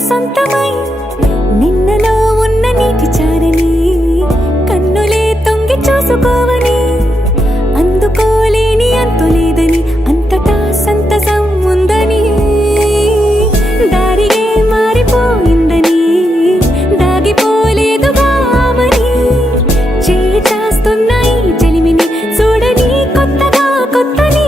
సొంతమై నిన్నలో ఉన్న నీటి చారని కన్నులే తొంగి చూసుకోవని అందుకోలేని అంతులేదని అంతటా సంతసం ఉందని దారియే మారిపోయిందని దాగిపోలేదుగా ఆమని చేస్తాస్తున్నాయి చెలిమిని చూడని కొత్తగా కొత్తని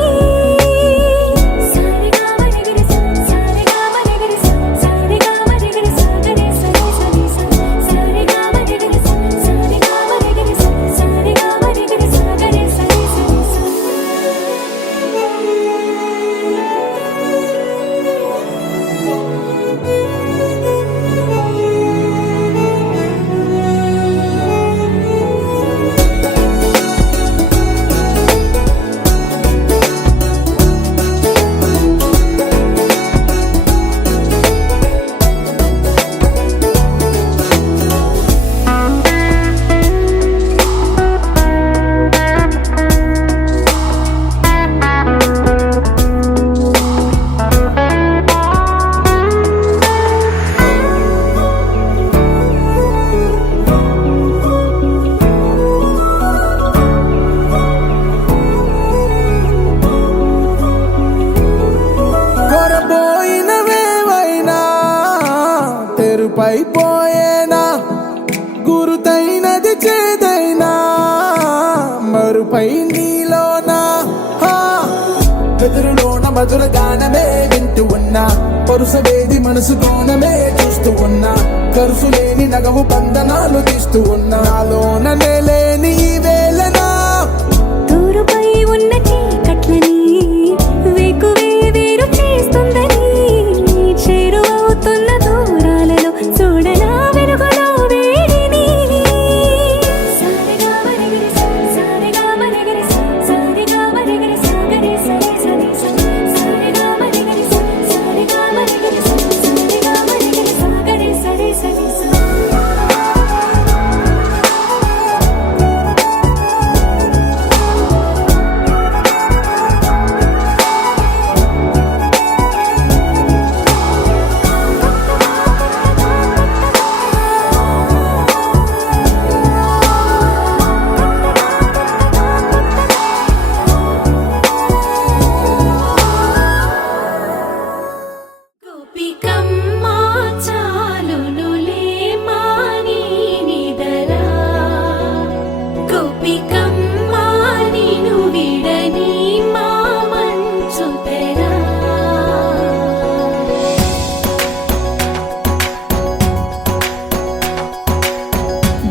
పైపోయేనా గురుతైనది చేదైనా మరుపై నీలోనా వెదురులోన మధుర గానమే వింటూ ఉన్నా పరుసవేది మనసు కోణమే చూస్తూ ఉన్నా కరుసు లేని నగవు బంధనాలు తీస్తూ ఉన్నా నాలోన లేని ఈ వేళనా దూరుపై ఉన్న చీకట్లని వేకువే వేరు చేస్తుందని చేరువవుతున్న దూరాలలో చూడనా వెలుగులో వేడిని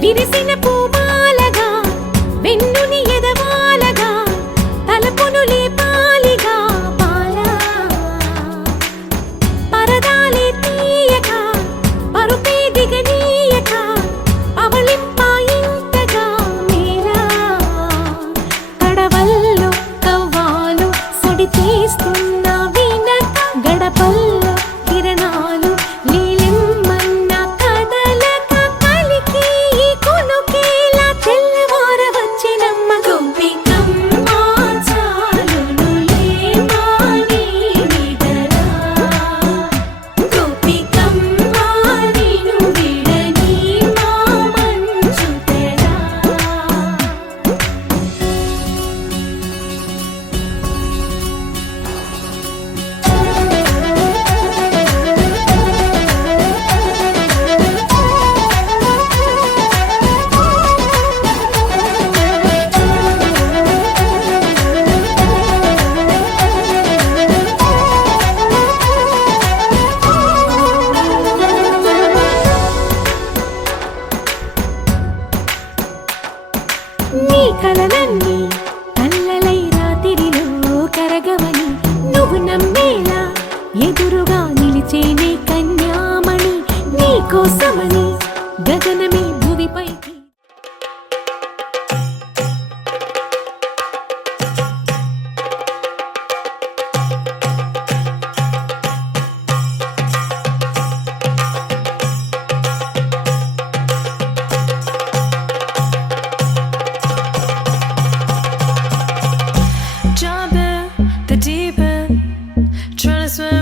విరిసిన పూమాలగా వెన్నుని ఎదవాలగా తలపును లేపాలిగా పాలా పరదాలే తీయక పరుపే దిగనీయక అవలింపాయింతగా మేలా కడవల్లో కవ్వాలు సడి తీస్తున్న వినక గడపల్లో కిరణాలు నీ కలలన్నీ కళ్ళలై రాత్రిలో కరగవని నువ్వు నమ్మేలా ఎదురుగా నిలిచేనే కన్యామణి నీ కోసమని గగనమే భూమిపైకి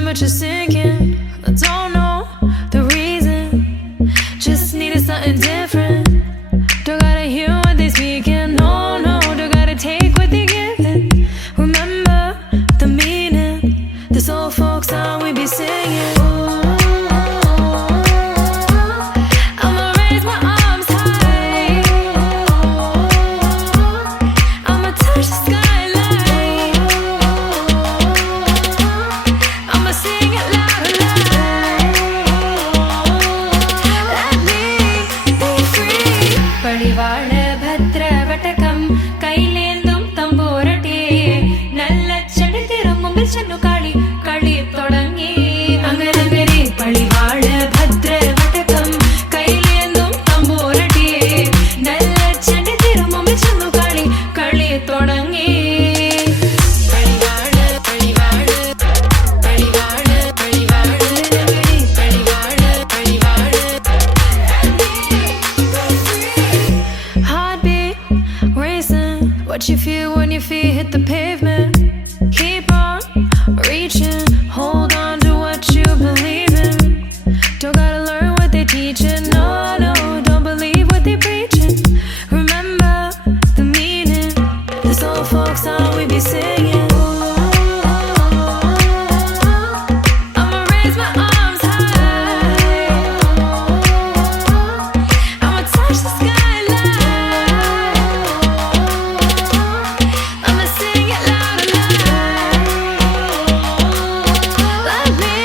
but you're sinking. I don't know the what you feel when your feet hit the pavement. Keep on reaching, hold on to what you believe in. Don't gotta learn what they teaching, no, no, don't believe what they preaching. Remember the meaning, this old folk song we be singing. I'ma raise my arms high, I'ma touch the skyline, I'ma sing it loud and loud. Let me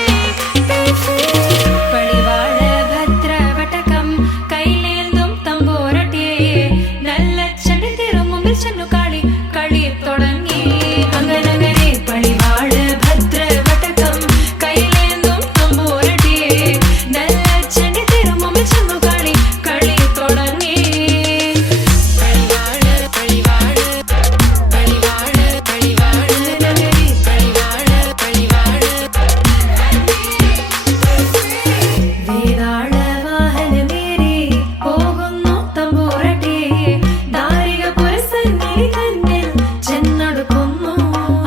be free. പടിവാള ഭദ്രവടകം കൈലേന്തും തമ്പൂരട്ടിയെ നല്ല ചണ്ടി തിരുമുമ്പിൽ ചെന്നു കളി കളി തുടങ്ങി അങ്ങനങ്ങനെ പടിവാള ഭദ്രവടകം കൈലേന്തും തമ്പൂരട്ടിയെ നല്ല ചണ്ടി തിരുമുമ്പിൽ ചെന്നു കളി കളി തുടങ്ങി പടിവാള പടിവാള പടിവാള പടിവാള നഗരി പടിവാള പടിവാള വേതാള വാഹനമേറി പോകുന്നു തമ്പൂരട്ടിയെ ദാരിക പുരസന്നിധി തന്നിൽ ചെന്നടുക്കുന്നു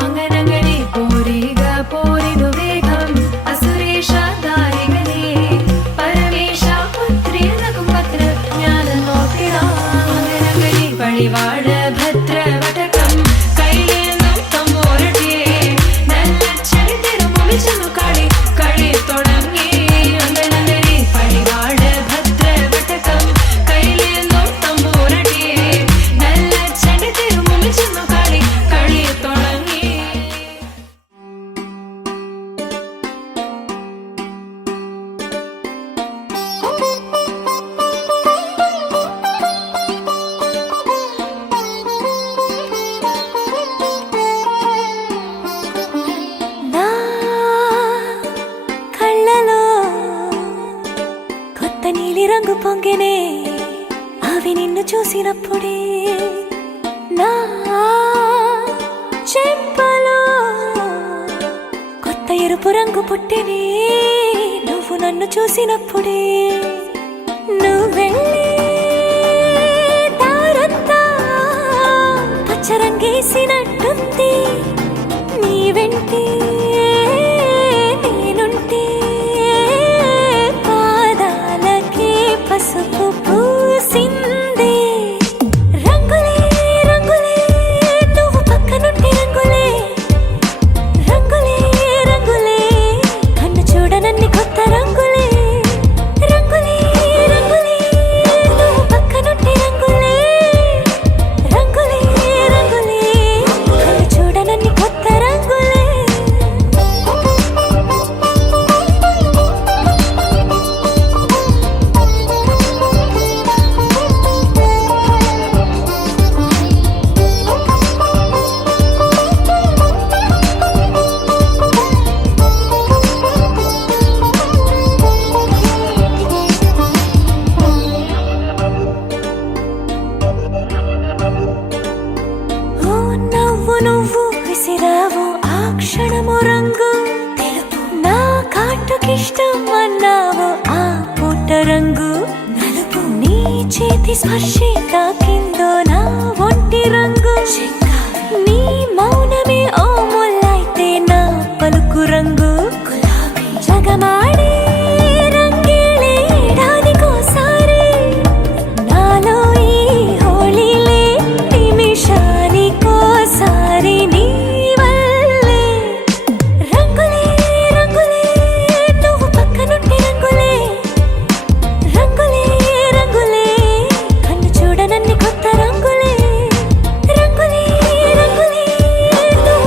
അങ്ങനങ്ങനെ പോരിക പോരിനു വേഗം അസുരേഷ ദാരികനെ പരമേശ പുത്രിയനകും പത്രജ്ഞാനം നോക്കിടാം അങ്ങനങ്ങനെ പടിവാള ഭദ്രവടകം കൈലേന്തും തമ്പൂരട്ടിയെ നല്ല ചെടി തിരുമുമ്പിൽ ചെന്നു കളി കളി തുടങ്ങി അങ്ങനങ്ങനെ പടിവാള ഭദ്രവടകം കൈലേന്തും തമ്പൂരട്ടിയെ നല്ല ചെടി തിരുമുമ്പിൽ ചെന്നു കളി കളി തുടങ്ങി నా కళ్ళలో కొత్త నీలి రంగు పొంగెనే అవి నిన్ను చూసినప్పుడే నా చెంపలో కొత్త ఎరుపు రంగు పుట్టెనే నువ్వు నన్ను చూసినప్పుడే నువ్వెళ్ళే దారంతా పచ్చరంగేసినట్టుంది నీ వెంటే నేనుంటే పాదాలకే పసుపు పూసిందే రంగులే రంగులే నువ్వు పక్కనుంటే రంగులే రంగులే రంగులే కన్ను చూడనన్ని కొత్త రంగులే రంగులే రంగులే నువ్వు పక్కనుంటే రంగులే రంగులే రంగులే కన్ను చూడనన్ని కొత్త రంగులే ఓ నవ్వు నువ్వు విసిరావు ఆ క్షణము రంగు తెలుపు నా కాటుకిష్టం అన్నావు ఆ పూట రంగు నలుపు నీ చేతి స్పర్శే తాకిందో నా ఒంటి రంగు నీ మౌనమే ఓ ముల్లైతే నా పలుకు రంగు గులాబీ జగమాడే రంగేలే ఏడాదికోసారి నాలో ఈ హోళీలే నిమిషానికోసారి నీ వల్లే రంగులే రంగులే నువ్వు పక్కనుంటే రంగులే రంగులే రంగులే కన్ను చూడనన్ని కొత్త రంగులే రంగులే రంగులే నువ్వు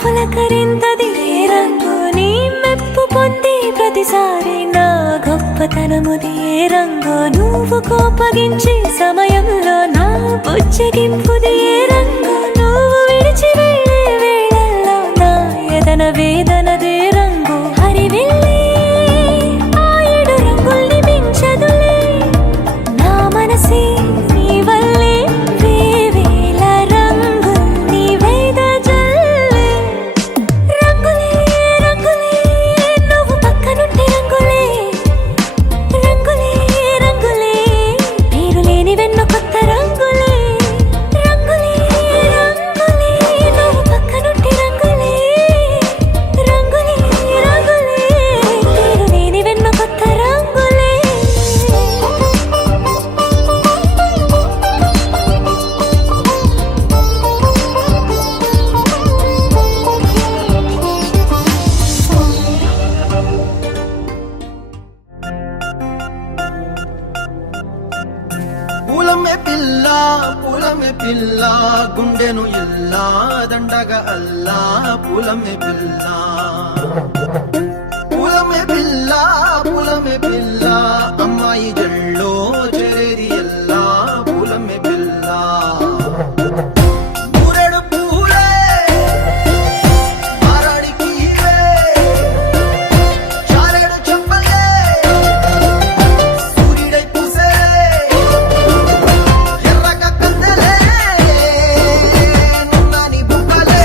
పులకరింతదిరే రంగు నీ మెప్పు పొంది ప్రతిసారి నా గొప్పతనముది ఏ రంగు నువ్వు కోపగించే సమయంలో నా బుజ్జగింపుది ఏ రంగు నువ్వు విడిచి వెళ్ళే వేళల్లో నా ఎదన వేదనదే రంగు హరివిల్లి ఆ ఏడు రంగుల్ని మించదులే నా మనసే నీ వల్లే వేవేల రంగుల్ని వేదజల్లే రంగులే రంగులే నువ్వు పక్కనుంటే రంగులే రంగులే రంగులే పేరు లేని వెన్నో కొత్త రంగులే రంగులే రంగులే నువ్వు పక్కనుంటే రంగులే రంగులే రంగులే పేరు లేని వెన్నో కొత్త రంగులే పూలమే పిల్ల గుండెను ఇల్లా దండగ అల్లా పూలమే పిల్ల పూలమే పిల్ల అమ్మాయి జల్లో చెరేది ఎల్లా పూలమే పిల్ల ఊరెడు పూలే మారాడికి చారెడు చెప్పలే సూర్యుడై పూసే ఎర్రగ కందలే నున్నాని బుక్కలే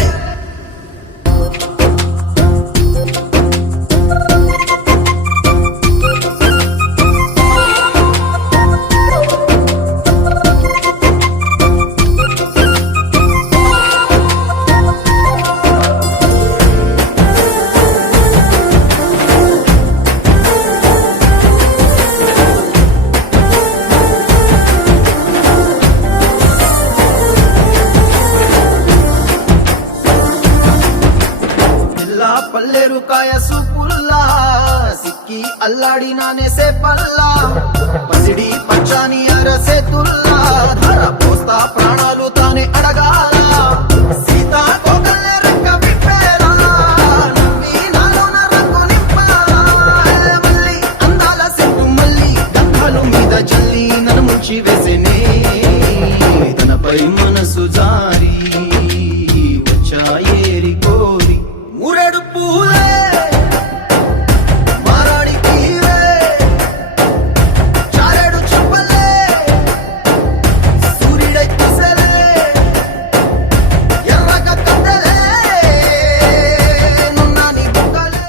పిల్ల పల్లెరు కాయ సూపుల్లా సిక్కి అల్లాడి నానేసే పల్లా పసిడి పచ్చాని అరసే తుల్లా ధర పోస్తా ప్రాణాలు తానే అడగాల సీతా కోకల్లె రెక్క విప్పేరా నవ్వి నాలోన రంగు నింపాలా మళ్ళీ అందాల సెట్టు మళ్ళీ గంధాలు మీద జల్లి నన్ను ముంచి వేసేనే తనపై మనసు జారి వచ్చాయేరి కోరి ఊరెడు పూలే మారాడికి చారెడు చెప్పలే సూర్యుడై పూసలే ఎర్రగ కందలే నున్నాని బుక్కలే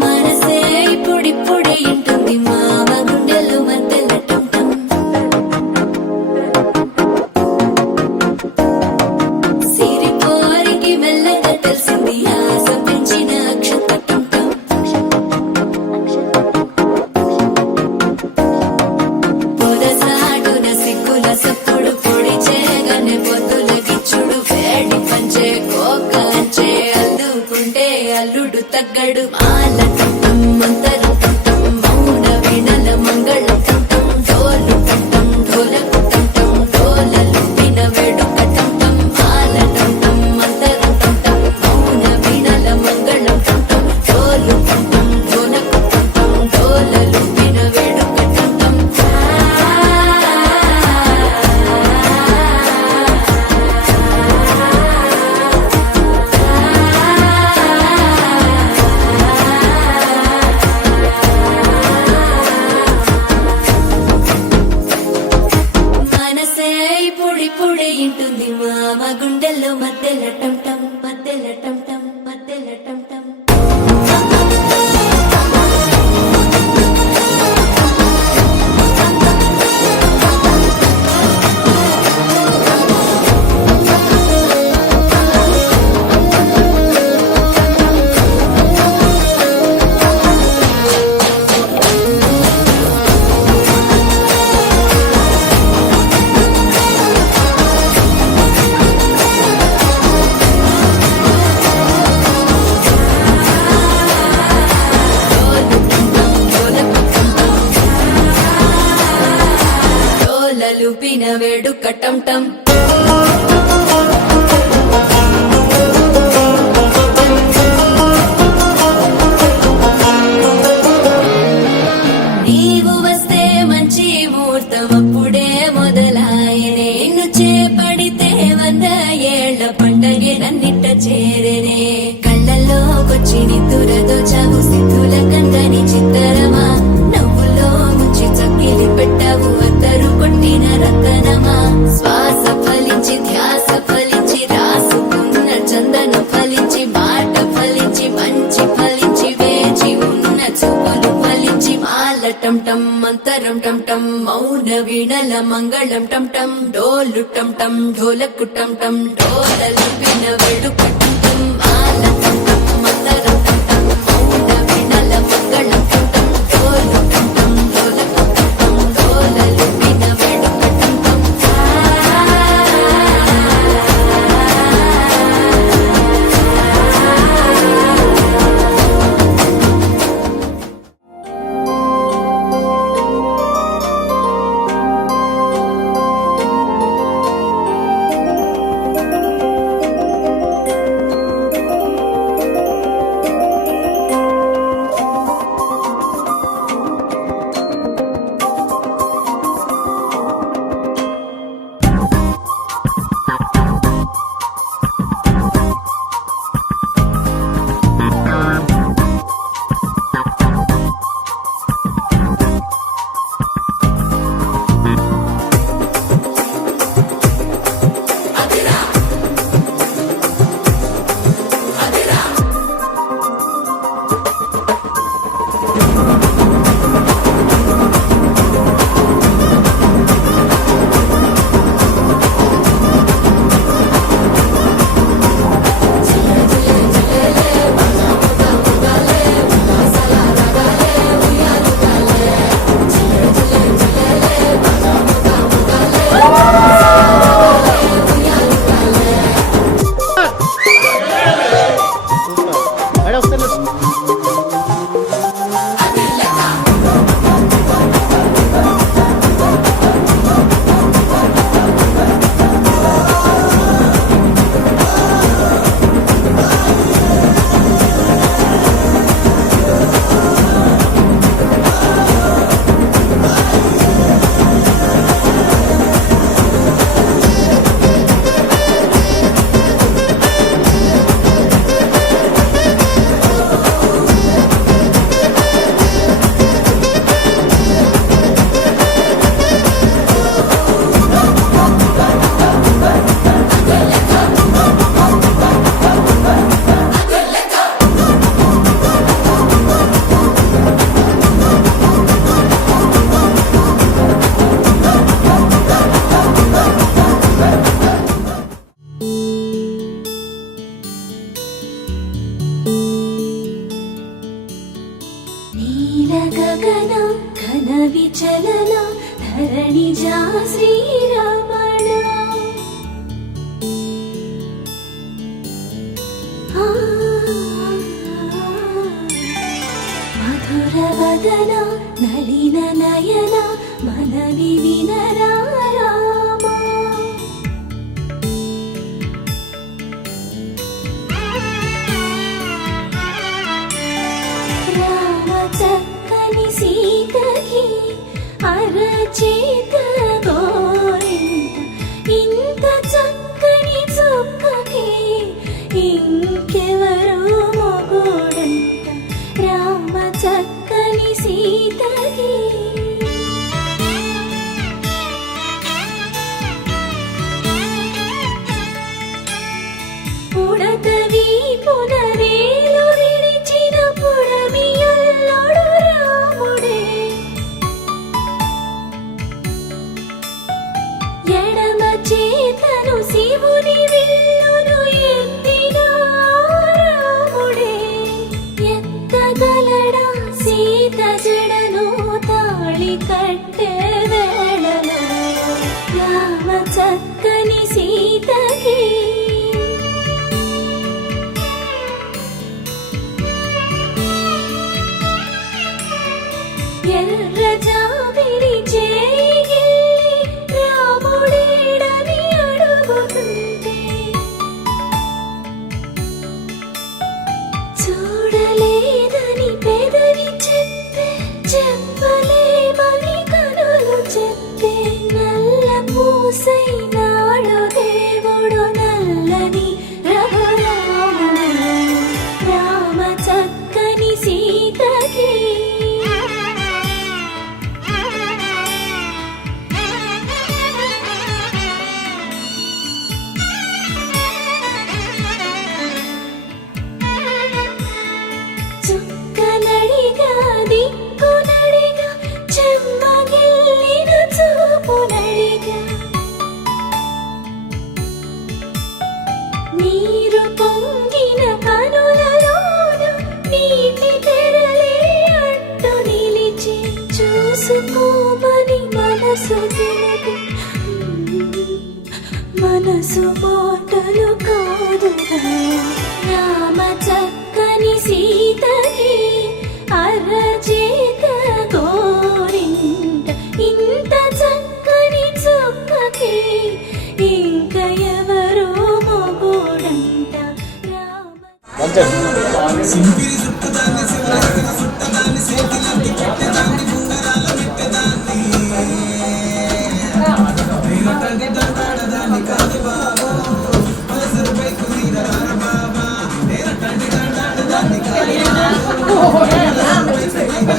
మనసే ఇప్పుడిప్పుడే ఇంటుంది మామ గుండెలు మధ్యలటుంటం సిరిపోరికి మెల్లగా తెలిసింది ఆశ పెంచిన అక్షతటుంటం పొదసాటున సిగ్గుల సప్పుడు పొడి చేయగానే పొద్దుల గిచ్చుడు వేడి పంచే కోకలంచే అందుకుంటే అల్లుడు తగ్గడు మాల టుంటం మంతరం టుంటం మౌన వీణల మంగళం టుంటం డోలు టుంటం ఢోలకు టుంటం డోలలు విన వేడుక టుంటం మాల టుంటం మంతరం టుంటం మౌన వీణల మంగళం టుంటం డోలు టుంటం ఢోలకు టుంటం డోలలు విన వేడుక టుంటం వేడుక టం టం నీవు వస్తే మంచి ముహూర్తం అప్పుడే మొదలాయనే నిన్ను చేపడితే 100 ఏళ్ల పండగే నన్నిట్ట చేరనే కళ్ళల్లోకొచ్చి నిద్దురదో చావు సిద్ధుల కందని చిత్తరమా నవ్వులో ముంచి చక్కిలి పెట్టావు అద్దరు కొట్టిన రతనమా శ్వాస ఫలించి ధ్యాస ఫలించి రాసుకున్న చందనం ఫలించి మాట ఫలించి మంచి ఫలించి వేచి ఉన్న చూపులు ఫలించి మాల టం టం మంతరం టం టం మౌన వీణల మంగళం టం టం డోలు టం టం ఢోలకు టం టం డోలలు విన వేడుక టం టం మాల టం టం మంతరం టం టం మౌన వీణల మంగళం టం టం డోలు టం టం ఢోలకు టం టం డోలలు విన వేడుక టం టం గగన ఘన విచలన ధరణిజా శ్రీరమణ మధుర వదన నళిన నయన మనవి వినరా రామా చక్కని సీతకి అరచేత గోరింట ఇంత చక్కని చుక్కకి ఇంకెవరో మొగుడంట రామ చక్కని సీతకి పుడతవి పునరేలు విడిచిన పుడమియల్లోడు రాముడే ఎడమ చేతను శివుని విల్లును ఎత్తిన రాముడే ఎత్తగలడా సీత జడను తాళి కట్టే వేళలో రామ చక్కని సీతకి ఎర్ర జాబిలి చేయి రాముడు తెలుగు మనసు మాటలు కాదుగా రామ చక్కని సీతకి అరచేత గోరింట ఇంత చక్కని చుక్కకి ఇంక ఎవరో మొగోడంట రామ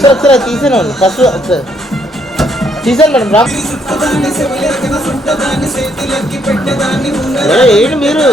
ఒకసారి తీసాను ఫస్ట్ ఒకసారి తీసాను మేడం రా ఏంటి మీరు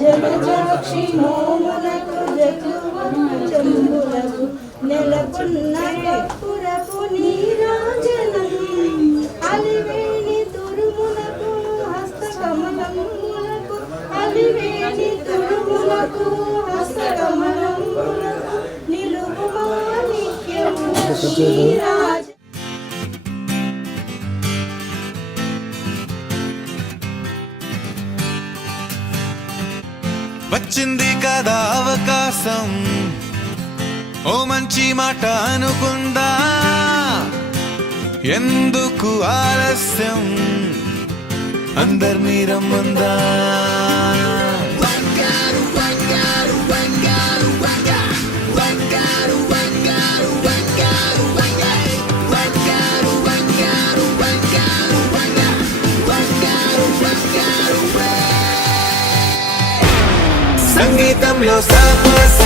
జలజాక్షి మోములకు జంబులకు నెలకొన్న కప్పురపు నీరాజనం అలివేణి తురుములకు హస్తకమలములకు అలివేణి తురుములకు హస్తకమలములకు నిలువు మాణిక్యము శ్రీరాజ వచ్చింది కదా అవకాశం ఓ మంచి మాట అనుకుందా ఎందుకు ఆలస్యం అందరినీ రమ్మందా సంగీతంలో సపస